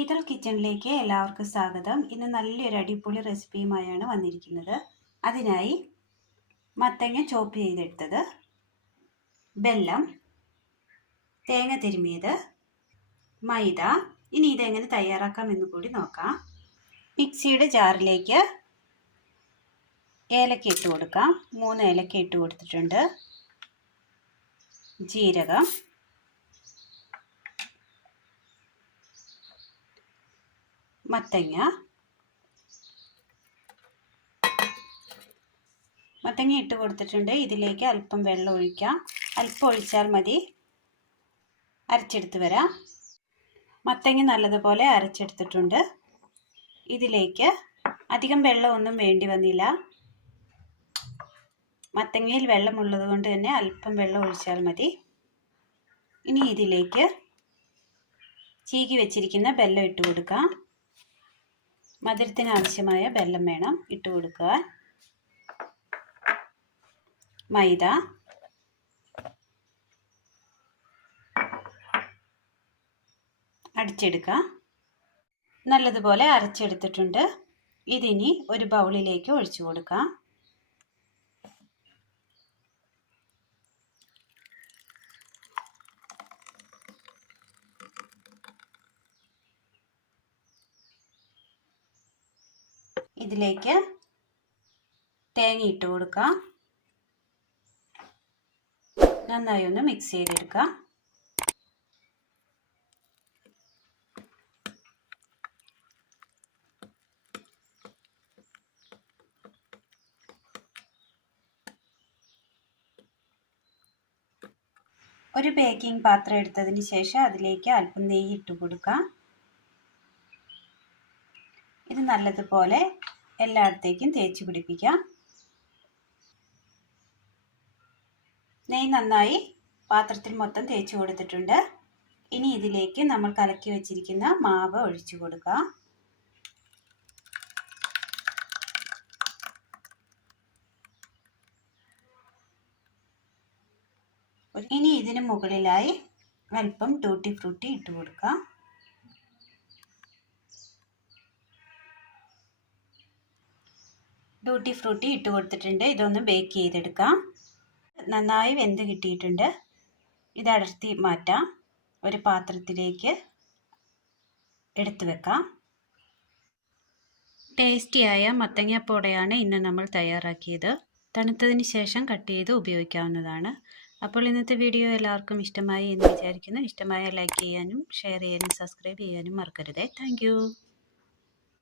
Ethyl കിച്ചണിലേക്ക് എല്ലാവർക്കും സ്വാഗതം. ഇന്ന് നല്ലൊരു അടിപൊളി റെസിപ്പിയുമായാണ് വന്നിരിക്കുന്നത്. അതിനായി മത്തങ്ങ ചോപ്പ് ചെയ്തെടുത്തത്. വെല്ലം തേങ്ങ തിരുമിയത് മൈദ. ഇനി ഇതെങ്ങനെ തയ്യാറാക്കാം എന്ന് കൂടി നോക്കാം. മിക്സിയുടെ ജാറിലേക്ക് ഏലക്ക ഇട്ട് കൊടുക്കാം. മൂന്ന് ഏലക്ക ഇട്ട് കൊടുത്തിട്ടുണ്ട്. ജീരകം മത്തങ്ങ. മത്തങ്ങ ഇട്ട് കൊടുത്തിട്ടുണ്ട്. ഇതിലേക്ക് അല്പം വെള്ളം ഒഴിക്കാം. അല്പം ഒഴിച്ചാൽ മതി. അരച്ചെടുത്ത് വരാം. മത്തങ്ങ നല്ലതുപോലെ അരച്ചെടുത്തിട്ടുണ്ട്. ഇതിലേക്ക് അധികം വെള്ളമൊന്നും വേണ്ടി വന്നില്ല. മത്തങ്ങയിൽ വെള്ളമുള്ളത് കൊണ്ട് തന്നെ അല്പം വെള്ളം ഒഴിച്ചാൽ മതി. ഇനി ഇതിലേക്ക് ചീകി വെച്ചിരിക്കുന്ന ബെല്ലം ഇട്ട് കൊടുക്കാം. മധുരത്തിന് ആവശ്യമായ വെള്ളം വേണം. ഇട്ട് കൊടുക്കുക. മൈദ. അടിച്ചെടുക്കുക. നല്ലതുപോലെ അരച്ചെടുത്തിട്ടുണ്ട്. ഇതിനി ഒരു ബൗളിലേക്ക് ഒഴിച്ചു കൊടുക്കാം. ഇതിലേക്ക് തേങ്ങ ഇട്ട് കൊടുക്കാം. നന്നായി ഒന്ന് മിക്സ് ചെയ്തെടുക്കാം. ഒരു ബേക്കിംഗ് പാത്രം എടുത്തതിന് ശേഷം അതിലേക്ക് അല്പം നെയ്യ് ഇട്ട് കൊടുക്കാം. ഇത് നല്ലതുപോലെ എല്ലായിടത്തേക്കും തേച്ച് പിടിപ്പിക്കാം നെയ് നന്നായി പാത്രത്തിൽ മൊത്തം തേച്ച് കൊടുത്തിട്ടുണ്ട്. ഇനി ഇതിലേക്ക് നമ്മൾ കലക്കി വെച്ചിരിക്കുന്ന മാവ് ഒഴിച്ചു കൊടുക്കുക. ഇനി ഇതിന് മുകളിലായി അല്പം ടൂട്ടി ഫ്രൂട്ടി ഇട്ട് കൊടുക്കാം ഡ്യൂട്ടി ഫ്രൂട്ടി ഇട്ട് കൊടുത്തിട്ടുണ്ട്. ഇതൊന്ന് ബേക്ക് ചെയ്തെടുക്കാം. നന്നായി വെന്ത് കിട്ടിയിട്ടുണ്ട്. ഇത് അടർത്തി മാറ്റാം. ഒരു പാത്രത്തിലേക്ക് എടുത്തു വെക്കാം. ടേസ്റ്റിയായ മത്തങ്ങപ്പോടെയാണ് ഇന്ന് നമ്മൾ തയ്യാറാക്കിയത്. തണുത്തതിന് ശേഷം കട്ട് ചെയ്ത് ഉപയോഗിക്കാവുന്നതാണ്. അപ്പോൾ ഇന്നത്തെ വീഡിയോ എല്ലാവർക്കും ഇഷ്ടമായി എന്ന് വിചാരിക്കുന്നു. ഇഷ്ടമായ ലൈക്ക് ചെയ്യാനും ഷെയർ ചെയ്യാനും സബ്സ്ക്രൈബ് ചെയ്യാനും മറക്കരുതേ. താങ്ക്